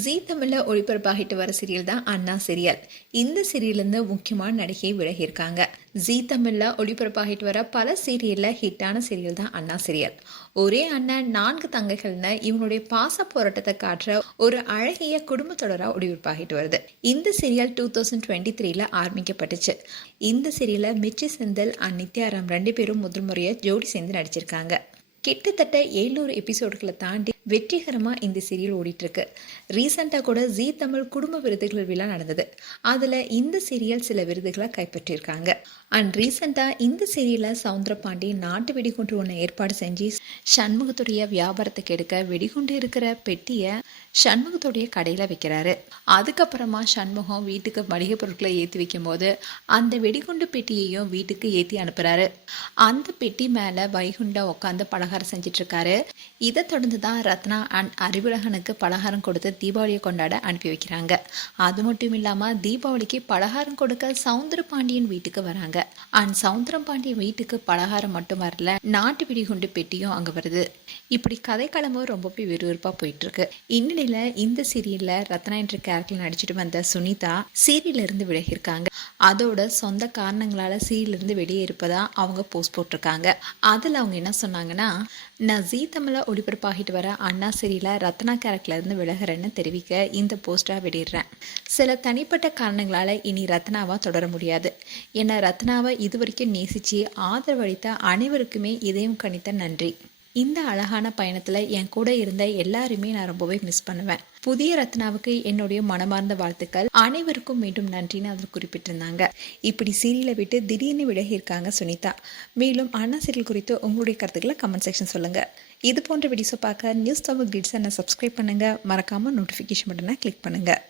ஜீ தமிழ்ல ஒளிபரப்பாகிட்டு வர சீரியல் தான் அண்ணா சீரியல். இந்த சீரியல்லேருந்து முக்கியமான நடிகை விலகியிருக்காங்க. ஜீ தமிழ்ல ஒளிபரப்பாகிட்டு வர பல சீரியல்ல ஹிட்டான சீரியல் தான் அண்ணா சீரியல். ஒரே அண்ணன் 4 தங்கைகள்னு இவங்களுடைய பாச போராட்டத்தை காட்டுற ஒரு அழகிய குடும்ப தொடரா ஒளிபரப்பாகிட்டு வருது. இந்த சீரியல் 2023ல ஆரம்பிக்கப்பட்டுச்சு. இந்த சீரியல்ல மிச்சி செந்தில் அண்ட் நித்யாராம் 2 பேரும் முதல் முறையா ஜோடி சேர்ந்து நடிச்சிருக்காங்க. கிட்டத்தட்ட 700 எபிசோடுகளை தாண்டி வெற்றிகரமாக இந்த சீரியல் ஓடிட்டு இருக்கு. ரீசெண்டாக கூட ஜீ தமிழ் குடும்ப விருதுகள் விழா நடந்தது. அதில் இந்த சீரியல் சில விருதுகளை கைப்பற்றியிருக்காங்க. அண்ட் ரீசெண்டாக இந்த சீரியலில் சவுந்தரபாண்டி நாட்டு வெடிகுண்டு ஒன்று ஏற்பாடு செஞ்சு சண்முகத்துடைய வியாபாரத்தை கெடுக்க வெடிகுண்டு இருக்கிற பெட்டியை சண்முகத்துடைய கடையில் வைக்கிறாரு. அதுக்கப்புறமா சண்முகம் வீட்டுக்கு மளிகை பொருட்களை ஏற்றி வைக்கும் போது அந்த வெடிகுண்டு பெட்டியையும் வீட்டுக்கு ஏற்றி அனுப்புறாரு. அந்த பெட்டி மேலே வைகுண்டா உட்காந்து பலகாரம் செஞ்சிட்டு இருக்காரு. இதை தொடர்ந்து தான் ரத்னா அண்ட் அறிவுலகனுக்கு பலகாரம் கொடுத்து தீபாவளியை கொண்டாட அனுப்பி வைக்கிறாங்க. அது மட்டும் இல்லாமல் தீபாவளிக்கு பலகாரம் கொடுக்க சவுந்தரபாண்டியன் வீட்டுக்கு வராங்க. அண்ட் சவுந்தரபாண்டியன் வீட்டுக்கு பலகாரம் மட்டும் வரல, நாட்டு வெடிகுண்டு பெட்டியும் அங்கே வருது. இப்படி கதைக்களமும் ரொம்பவே விறுவிறுப்பாக போயிட்டு இருக்கு. இந்நிலையில இந்த சீரியல்ல ரத்னா என்ற கேரக்டர் நடிச்சிட்டு வந்த சுனிதா சீரியல்ல இருந்து விலகியிருக்காங்க. அதோட சொந்த காரணங்களால சீரியல்ல இருந்து வெளியே இருப்பதா அவங்க போஸ்ட் போட்டிருக்காங்க. அதில் அவங்க என்ன சொன்னாங்கன்னா, நான் ஜீ தமிழ ஒளிபரப்பாகிட்டு வர அண்ணா சீரியல ரத்னா கேரக்டர்ல இருந்து விலகிறேன்னு தெரிவிக்க இந்த போஸ்டா வெளியிடுறேன். சில தனிப்பட்ட காரணங்களால இனி ரத்னாவா தொடர முடியாது. ஏன்னா ரத்னாவை இதுவரைக்கும் நேசிச்சு ஆதரவளித்த அனைவருக்குமே இதயம் கனித்த நன்றி. இந்த அழகான பயணத்தில் என் கூட இருந்த எல்லாருமே நான் ரொம்பவே மிஸ் பண்ணுவேன். புதிய ரத்னாவுக்கு என்னுடைய மனமார்ந்த வாழ்த்துக்கள். அனைவருக்கும் மீண்டும் நன்றின்னு அதில் குறிப்பிட்டிருந்தாங்க. இப்படி சீரியலை விட்டு திடீர்னு விலகியிருக்காங்க சுனிதா. மேலும் அண்ணா சீரியல் குறித்து உங்களுடைய கருத்துக்களை கமெண்ட் செக்ஷன் சொல்லுங்கள். இது போன்ற வீடியோஸை பார்க்க நியூஸ் தமிழ் கிட்ஸை சப்ஸ்கிரைப் பண்ணுங்கள். மறக்காமல் நோட்டிஃபிகேஷன் பட்டனை கிளிக் பண்ணுங்கள்.